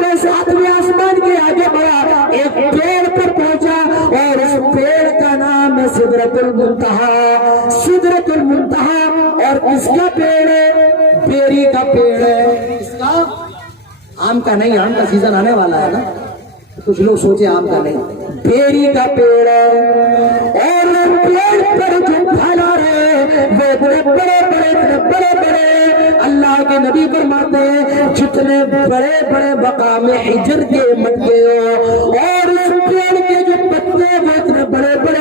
میں ساتویں آسمان کے آگے بڑھا، ایک پیڑ پر پہنچا اور اس پیڑ کا نام ہے سدرۃ المنتہا۔ سدرۃ المنتہا اور کس کا پیڑ ہے؟ بیری کا پیڑ ہے۔ کس کا؟ آم کا نہیں، آم کا سیزن آنے والا ہے نا، کچھ لوگ سوچے آم کا نہیں، بیری کا پیڑ ہے۔ اور پیڑ پر جو پھلا رہے وہ بڑے بڑے اللہ کے نبی فرماتے ہیں جتنے بڑے بڑے مقام حجر کے مٹکے ہو، اور اس پیڑ کے جو پتے وہ اتنے بڑے بڑے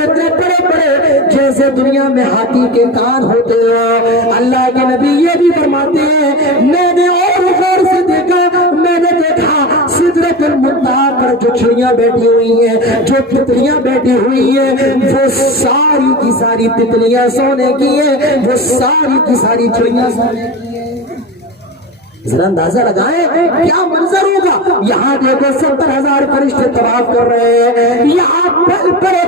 جیسے دنیا میں ہاتھی کے کان ہوتے ہو۔ اللہ کے نبی یہ بھی فرماتے ہیں میں نے اور غور سے دیکھا، میں نے دیکھا سدرۃ المنتہا پر جو چڑیاں بیٹھی ہوئی ہیں، جو تتلیاں بیٹھی ہوئی ہیں، وہ ساری کی ساری تتلیاں سونے کی ہیں، وہ ساری کی ساری چڑیاں سونے کی ہیں۔ ذرا اندازہ لگائیں کیا منظر ہوگا۔ یہاں دیکھو 70,000 فرشتے طواف کر رہے ہیں، یہاں بڑے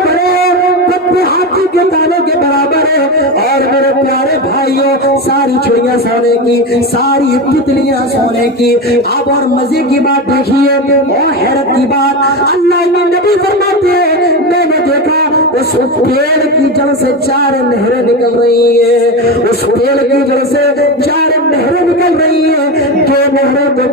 پتے ہاتھی کے تانے کے برابر ہے، اور میرے پیارے بھائیوں ساری چڑیاں سونے کی، ساری تتلیاں سونے کی۔ اب اور مزے کی بات دیکھیے اور حیرت کی بات، اللہ کے نبی فرماتے ہیں میں نے دیکھا اس پیڑ کی جڑ سے 4 نہریں نکل رہی ہیں، اس پیڑ کی جڑ سے 4 نہریں نکل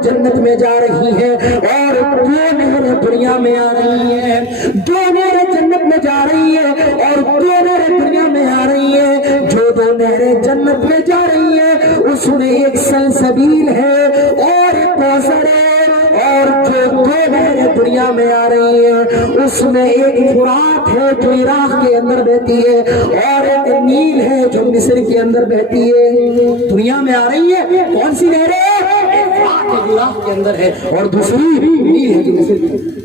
جنت میں جا رہی ہیں اور 2 نہریں دنیا میں آ رہی ہیں. 2 نہریں جنت میں جا رہی ہیں اور 2 نہریں دنیا میں آ رہی ہیں. جو 2 نہریں جنت میں جا رہی ہیں اس میں ایک سلسبیل ہے اور ایک کوثر ہے. اور جو 2 نہریں دنیا میں آ رہی ہیں اس میں ایک فرات ہے جو عراق کے اندر بہتی ہے اور ایک نیل ہے جو مصر کے اندر بہتی ہے. دنیا میں آ رہی ہے کون سی نہریں؟ ایک فرات ہے جو عراق کے اندر ہے اور دوسری نیل ہے جو مصر کے اندر.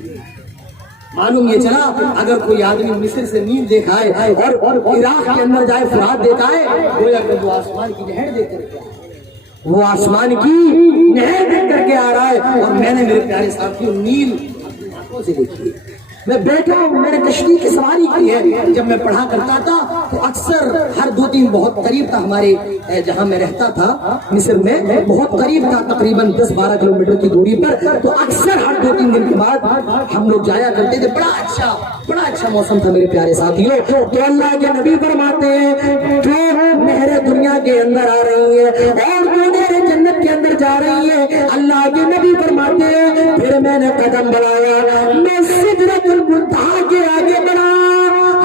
معلوم یہ چلا اگر کوئی آدمی مصر سے نیل دیکھا ہے اور عراق کے اندر جائے فرات دیکھا ہے گویا کہ وہ آسمان کی نہر دیکھ کر کے وہ آسمان کی نہر دیکھ کر کے آ رہا ہے. اور میں نے میرے پیارے ساتھیوں نیل اپنی آنکھوں سے دیکھی ہے. میں بیٹھا ہوں, میں نے کشتی کی سواری کی ہے. جب میں پڑھا کرتا تھا تو اکثر ہر 2-3 بہت قریب تھا ہمارے جہاں میں رہتا تھا مصر میں بہت قریب تھا تقریباً 10-12 کلومیٹر کی دوری پر. تو اکثر ہر 2-3 دن کے بعد ہم لوگ جایا کرتے تھے. بڑا اچھا موسم تھا میرے پیارے ساتھیوں. تو اللہ کے نبی فرماتے ہیں 2 نہریں دنیا کے اندر آ رہی ہیں اور 2 نہریں جنت کے اندر جا رہی ہیں. اللہ کے نبی فرماتے ہیں پھر میں نے قدم بڑھایا, میں سدرۃ المنتہا کے آگے بڑھا.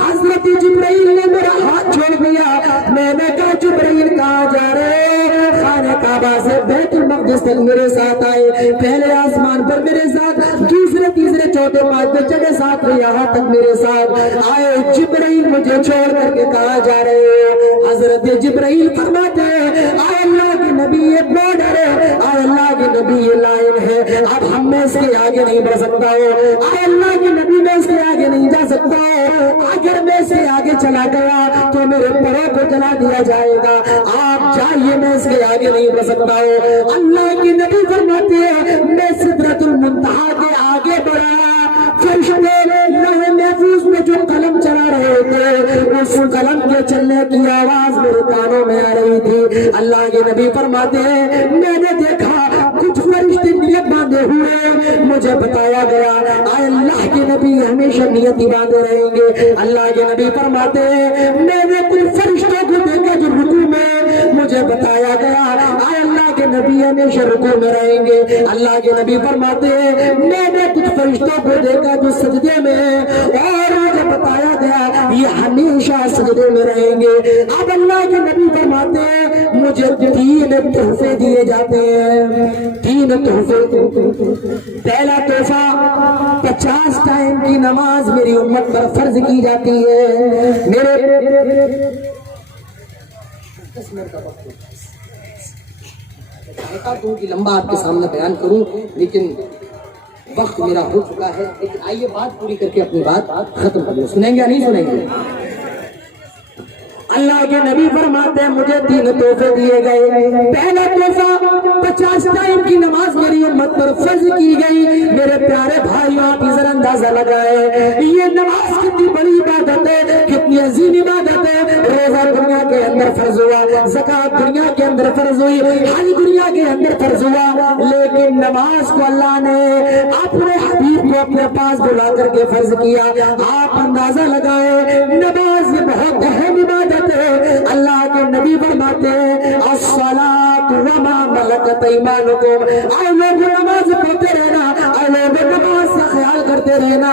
حضرت جبرائیل نے میرا ہاتھ چھوڑ دیا. میں نے کہا جبرائیل کہاں جا رہے؟ خانہ کعبہ سے بیت المقدس تک میرے ساتھ آئے. پہلے آسمان پر میرے ساتھ, دوسرے تیسرے چوتھے پانچویں جگہ ساتھ یہاں تک میرے ساتھ آئے. جبرائیل مجھے چھوڑ کر کے کہاں جا رہے ہو؟ حضرت جبرائیل فرماتے ہیں آئے اللہ کے نبی یہ بارڈر ہے, آئے اللہ کے نبی یہ لائن ہے, اب ہم میں اس کے آگے نہیں بڑھ سکتا ہو. آئے اللہ کے نبی میں اس کے آگے نہیں جا سکتا ہو. اگر میں اس کے آگے چلا گیا تو میرے پروں کو جلا دیا جائے گا. آپ جائیے, میں اس کے آگے نہیں بڑھ سکتا ہو. اللہ کے نبی فرماتے ہیں میں سدرۃ المنتہا کے آگے بڑھا. فرشتے لوح محفوظ میں جو قلم چلا رہے تھے اس قلم کے چلنے کی آواز میرے کانوں میں آ رہی تھی. اللہ کے نبی فرماتے ہیں میں نے دیکھا کچھ فرشتے نیت باندھے ہوئے. مجھے بتایا گیا آئے اللہ کے نبی ہمیشہ نیت ہی باندھے رہیں گے. اللہ کے نبی فرماتے ہیں میں نے کچھ فرشتوں کو دیکھا جو رکوع میں. مجھے بتایا گیا آئے اللہ کے نبی ہمیشہ رکوع میں رہیں گے. اللہ کے نبی فرماتے ہیں میں نے کچھ فرشتوں کو دیکھا جو سجدے میں اور مجھے بتایا گیا یہ ہمیشہ سجدے میں رہیں گے. اب اللہ کے نبی فرماتے ہیں مجھے 3 تحفے دیے جاتے ہیں. 3 تحفے. پہلا تحفہ 50 ٹائم کی نماز میری امت پر فرض کی جاتی ہے. میرے 10 منٹ کا وقت چاہتا ہوں کہ لمبا آپ کے سامنے بیان کروں لیکن وقت میرا ہو چکا ہے. لیکن آئیے بات پوری کر کے اپنی بات ختم کر لیں. سنیں گے یا نہیں سنیں گے؟ اللہ کے نبی فرماتے ہیں مجھے 3 تحفے دیے گئے. پہلا تحفہ 50 ٹائم کی نماز میری امت پر فرض کی گئی. میرے پیارے بھائیوں آپ ذرا اندازہ لگائے یہ نماز کتنی بڑی عبادت ہے, کتنی عظیم عبادت ہے. روزہ دنیا کے اندر فرض ہوا, زکات دنیا کے اندر فرض ہوئی, حج دنیا کے اندر فرض ہوا, لیکن نماز کو اللہ نے اپنے حبیب کو اپنے پاس بلا کر کے فرض کیا. آپ اندازہ لگائے نماز یہ بہت اہم عبادت ہے. اللہ کے نبی فرماتے ہیں الصلاۃ وما ملکت ایمانکم. اے لوگ نماز پڑھتے رہنا, اے لوگ نماز کا خیال کرتے رہنا.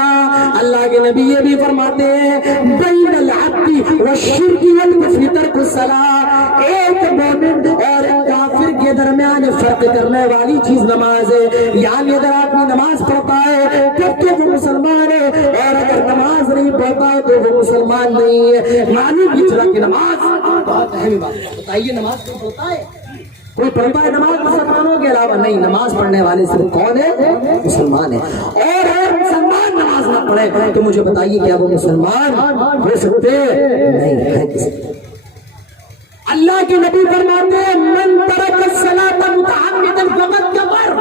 اللہ کے نبی یہ بھی فرماتے ہیں بین العبد والشرک والکفر ترک الصلاۃ. ایک مومن اور کافر کے درمیان فرق کرنے والی چیز نماز ہے. یعنی اگر آدمی نماز پڑھتا ہے تب تو وہ مسلمان ہے اور اگر نماز نہیں پڑھتا ہے تو وہ مسلمان نہیں ہے. معلوم یہ چلا کہ نماز بہت اہم بات ہے. بتائیے نماز کوئی پڑھتا ہے؟ کوئی پڑھتا ہے نماز مسلمانوں کے علاوہ؟ نہیں. نماز پڑھنے والے صرف کون ہے؟ مسلمان ہے. اور مسلمان نماز نہ پڑھے تو مجھے بتائیے کیا وہ مسلمان ہو سکتے؟ نہیں ہے. اللہ کے نبی فرماتے ہیں من ترک الصلاۃ متعمدا فقد کفر.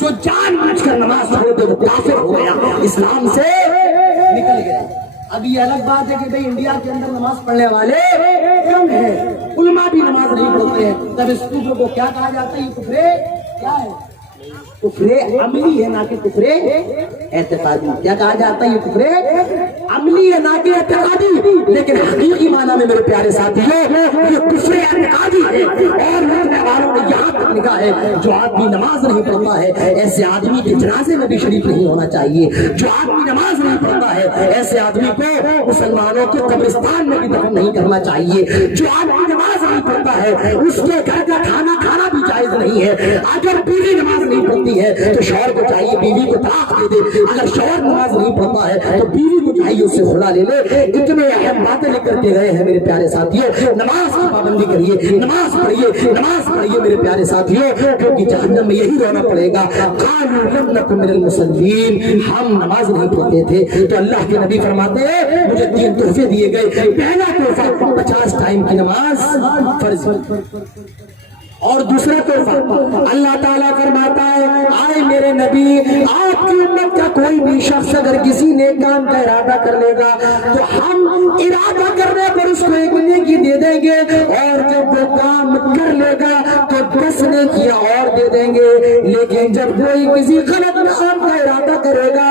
جو جان بوجھ کر نماز چھوڑ دے وہ کافر ہو گیا, اسلام سے نکل گیا. اب یہ الگ بات ہے کہ بھئی انڈیا کے اندر نماز پڑھنے والے کم ہیں, علماء بھی نماز نہیں پڑھتے ہیں. تب اس کفر کو کیا کہا جاتا ہے؟ یہ کفر کیا ہے؟ کفر عملی ہے نہ کہ کفر اعتقادی. کیا کہا جاتا ہے؟ یہ کفر عملی ہے نہ کہ اعتقادی. لیکن حقیقی معنی میں میرے پیارے ساتھیوں یہ کفر اعتقادی ہے. اور لکھنے والوں نے یہاں تک نگاہ ہے. جو آدمی نماز نہیں پڑھتا ہے ایسے آدمی کے جنازے میں بھی شریک نہیں ہونا چاہیے. جو آدمی نماز نہیں پڑھتا ہے ایسے آدمی کو مسلمانوں کے قبرستان میں بھی دفن نہیں کرنا چاہیے. جو آدمی نماز نہیں پڑھتا ہے اس کے گھر کا کھانا کھانا بھی جائز نہیں ہے. اگر بیوی نماز نہیں پڑھتی ہے تو شوہر کو چاہیے بیوی کو طلاق دے دے. اگر شوہر نماز نہیں پڑھتا ہے تو بیوی کو چاہیے اس سے خلا لے لے. اتنے اہم باتیں لکھ کر کے گئے ہیں میرے پیارے ساتھیوں. نماز کی پابندی کریے, نماز پڑھیے میرے پیارے ساتھیوں, کیونکہ جہنم میں یہی رونا پڑے گا. قالوا لم نکن من المصلین, ہم نماز نہیں پڑھتے تھے. تو اللہ کے نبی فرماتے ہیں مجھے 3 تحفے دیے گئے. پہلا تحفہ 50 ٹائم کی نماز فرض, اور دوسرا تحفہ اللہ تعالیٰ فرماتا ہے آئے میرے نبی آپ کی امت کا کوئی بھی شخص اگر کسی نیک کام کا ارادہ کر لے گا تو ہم ارادہ کرنے پر اس کو 1 نیکی دے دیں گے, اور جب وہ کام کر لے گا تو 10 نیکیاں اور دے دیں گے. لیکن جب کوئی کسی غلط کام کا ارادہ کرے گا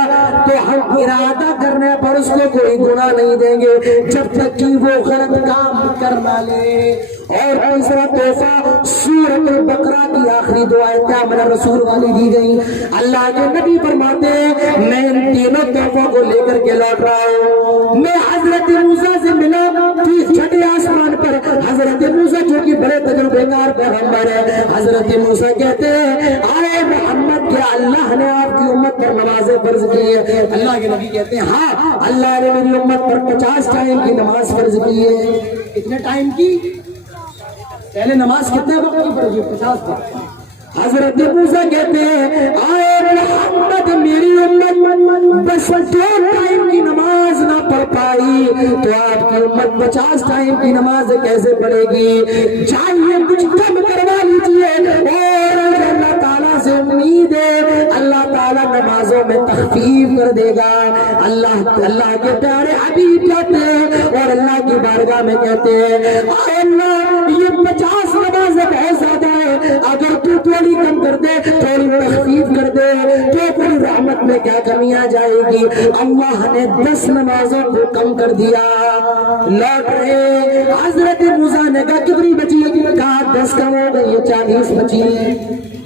تو ہم ارادہ کرنے پر اس کو کوئی گناہ نہیں دیں گے جب تک کہ وہ غلط کام کر نہ لے. اور تیسرا تحفہ سورۃ البقرہ کی آخری 2 آیتیں من رسول والی دی گئی. اللہ کے نبی فرماتے ہیں میں ان تینوں تحفوں کو لے کر کے لوٹ رہا ہوں. میں حضرت موسیٰ سے ملا 6 آسمان پر. حضرت موسیٰ جو کہ بڑے تجربے کار پیغمبر ہے, حضرت موسیٰ کہتے ہیں آئے محمد کیا اللہ نے آپ کی امت پر نمازیں فرض کی ہے؟ اللہ کے نبی کہتے ہیں ہاں اللہ نے میری امت پر 50 ٹائم کی نماز فرض کی ہے. کتنے ٹائم کی؟ پہلے نماز کتنے وقت کی پڑھی؟ 50 وقت. حضرت موسیٰ کہتے ہیں آئے محمد میری امت بس 2 ٹائم کی نماز نہ پڑھ پائی تو آپ کی امت 50 ٹائم کی نماز کیسے پڑھے گی؟ چاہیے کچھ کم کروا لیجیے. اور اللہ تعالیٰ سے امید ہے اللہ تعالیٰ نمازوں میں تخفیف کر دے گا. اللہ کے پیارے حبیب کہتے ہیں اور اللہ کی بارگاہ میں کہتے ہیں اللہ یہ 50 نمازیں بہت زیادہ ہے, اگر تو تھوڑی کم کر دے, تھوڑی تخفیف کر دے تو پھر رحمت میں کیا کمی آ جائے گی. اللہ نے 10 نمازوں کو کم کر دیا. لوٹ رہے حضرت موسیٰ نے کہا کتنی بچی؟ کہا 10 کم ہو گئی, 40 بچی.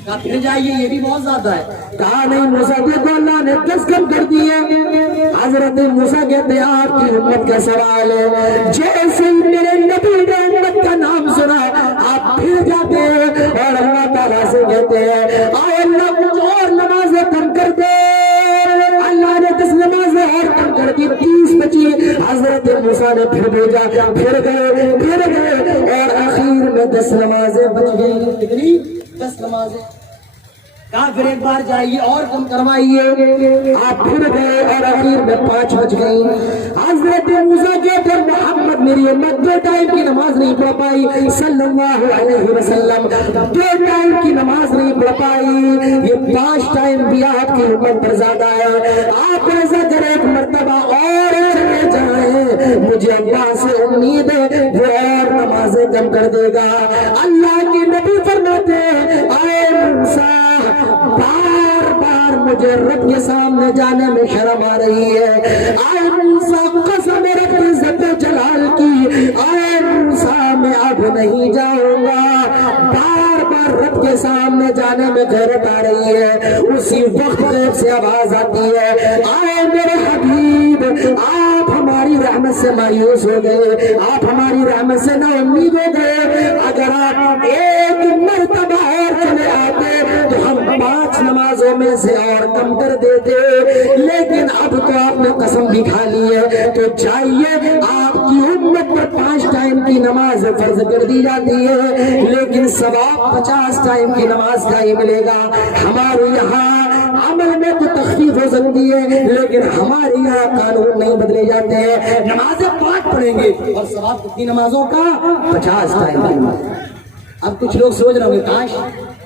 کہا پھر جائیے یہ بھی بہت زیادہ ہے. کہا نہیں موسیٰ دیکھو اللہ نے 10 کم کر دیے. حضرت موسیٰ کہتے ہیں آپ کی امت کا سوال ہے جیسے ہی میرے نبی نے امت کا نام سنا آپ پھر جاتے ہیں اور اللہ تعالیٰ سے کہتے ہیں آئے اللہ کچھ اور نمازیں کم کر دے. اللہ نے 10 نمازیں اور کم کر دی, 30 بچی. حضرت موسیٰ نے پھر بھیجا, پھر گئے اور آخر میں 10 نمازیں بچ گئی. کتنی؟ 10 نمازیں. کہا پھر ایک بار جائیے اور کم کروائیے. آپ پھر گئے اور آخر میں 5 بج گئی. حضرت موسیٰ کہتے ہیں محمد میری امت 2 ٹائم کی نماز نہیں پڑھ پائی صلی اللہ علیہ وسلم, 2 ٹائم کی نماز نہیں پڑھ پائی. یہ 5 ٹائم بھی آپ کی امت پر زیادہ ہے. آپ ایسا کریں ایک مرتبہ اور چلے جائیں, مجھے اللہ سے امید ہے وہ اور نمازیں کم کر دے گا. اللہ کے نبی فرماتے ہیں آئے موسیٰ بار بار مجھے رب کے سامنے جانے میں شرم آ رہی ہے. آئے موسیٰ قسم رب عزت جلال کی, آئے موسیٰ میں اب نہیں جاؤں گا. بار بار رب کے سامنے جانے میں غیرت آ رہی ہے. اسی وقت غیب سے آواز آتی ہے آئے میرے حبیب آپ ہماری رحمت سے مایوس ہو گئے, آپ ہماری رحمت سے نا امید ہو گئے. اگر آپ ایک مرتبہ اور چلے آتے تو ہم 5 نمازوں میں سے اور کم کر دیتے, لیکن اب تو آپ نے قسم بھی کھا لی ہے تو چاہیے آپ کی امت پر 5 ٹائم کی نماز فرض کر دی جاتی ہے, لیکن ثواب 50 ٹائم کی نماز کا ہی ملے گا. ہمارے یہاں عمل میں تو تخفیف ہو سکتی ہے لیکن ہمارے یہاں قانون نہیں بدلے جاتے ہیں. نمازیں 5 پڑھیں گے اور ثواب کتنی نمازوں کا؟ 50 ٹائم کی نماز. اب کچھ لوگ سوچ رہے ہوں گے کاش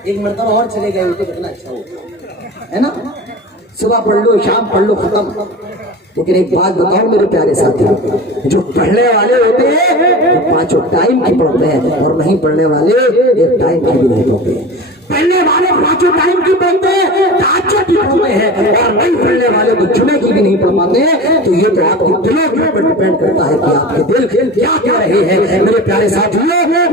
ایک مرتبہ اور چلے گئے تو کتنا اچھا ہوگا, ہے نا. صبح پڑھ لو شام پڑھ لو ختم. لیکن ایک بات بتاؤ میرے پیارے ساتھی, جو پڑھنے والے ہوتے ہیں وہ 5 ٹائم کی پڑھتے ہیں اور نہیں پڑھنے والے 1 ٹائم کی بھی نہیں پڑھتے ہیں. پڑھنے والے 5 ٹائم کی پڑھتے ہیں, تہجد کی پڑھتے ہیں, اور نہیں پڑھنے والے کو جمعے کی بھی نہیں پڑھ پاتے ہیں. تو یہ تو آپ کے دلوں کے اوپر ڈیپینڈ کرتا ہے کہ آپ کے دل کیا کہہ رہے ہیں. میرے پیارے ساتھیوں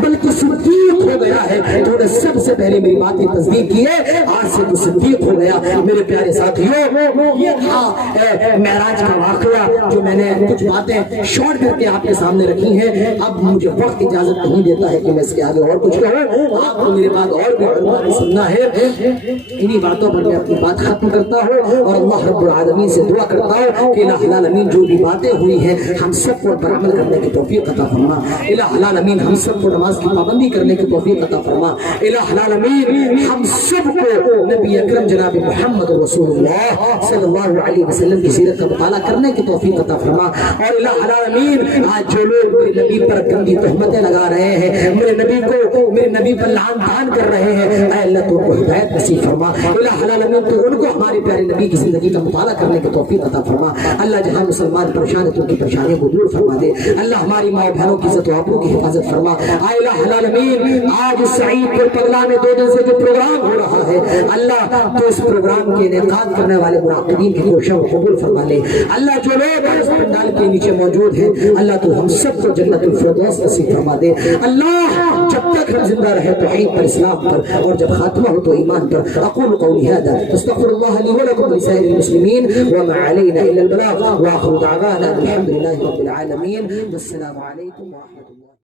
بلکہ صدیق ہو گیا ہے. تو نے سب سے پہلے میری بات کی تصدیق کی ہے, آج سے تو صدیق ہو گیا. میرے پیارے ساتھیوں, یہ تھا معراج کا واقعہ جو میں نے کچھ باتیں شارٹ کر کے آپ کے سامنے رکھی ہیں. اب مجھے وقت اجازت نہیں دیتا ہے کہ میں اس کے آگے اور کچھ کہوں, آپ کو میرے بات اور بھی علماء نے سننا ہے. انہی باتوں پر میں اپنی بات ختم کرتا ہوں اور اللہ رب العالمین سے دعا کرتا ہوں کہ الہ العالمین جو بھی باتیں ہوئی ہیں ہم سب کو پر عمل کرنے کی توفیق عطا فرما. الہ العالمین ہم سب کو نماز کی پابندی کرنے کی توفیق عطا فرما. الہ العالمین ہم سب کو نبی اکرم جناب محمد رسول اللہ صلی اللہ علیہ وسلم کی سیرت کا مطالعہ کرنے کی توفیق عطا فرما. اور الہ العالمین آج جو لوگ میرے نبی پر گندی تہمتیں لگا رہے ہیں, میرے نبی پر لعن طعن کر رہے ہیں, اے اللہ تو کو ہدایت نصیب فرما. الہ العالمین تو ان کو ہمارے پیارے نبی کی زندگی کا مطالعہ کرنے کی توفیق عطا فرما. اللہ جہاں مسلمان پریشان ہے تو ان کی پریشانیوں کو دور فرما دے. اللہ ہماری ماں بہنوں کی عزت و آبرو کی حفاظت فرما. اے الہ العالمین آج سعید پور پگلا میں 2 دن سے جو پروگرام ہو رہا ہے, اللہ تو اس پروگرام کے انعقاد کرنے والے منعقدین کی کوششوں کو قبول فرما لے. اللہ جو لوگ اس پنڈال کے نیچے موجود ہیں, اللہ تو ہم سب کو جنت الفردوس نصیب فرما دے. اللہ جب تک ہم زندہ رہے توحید پر, اسلام پر, اور جب خاتمہ ہو تو ایمان پر. اقول قولی هذا استغفر الله لي ولكم ولسائر المسلمين وما علينا الا البلاغ واخر دعوانا الحمد لله رب العالمين والسلام عليكم ورحمه الله.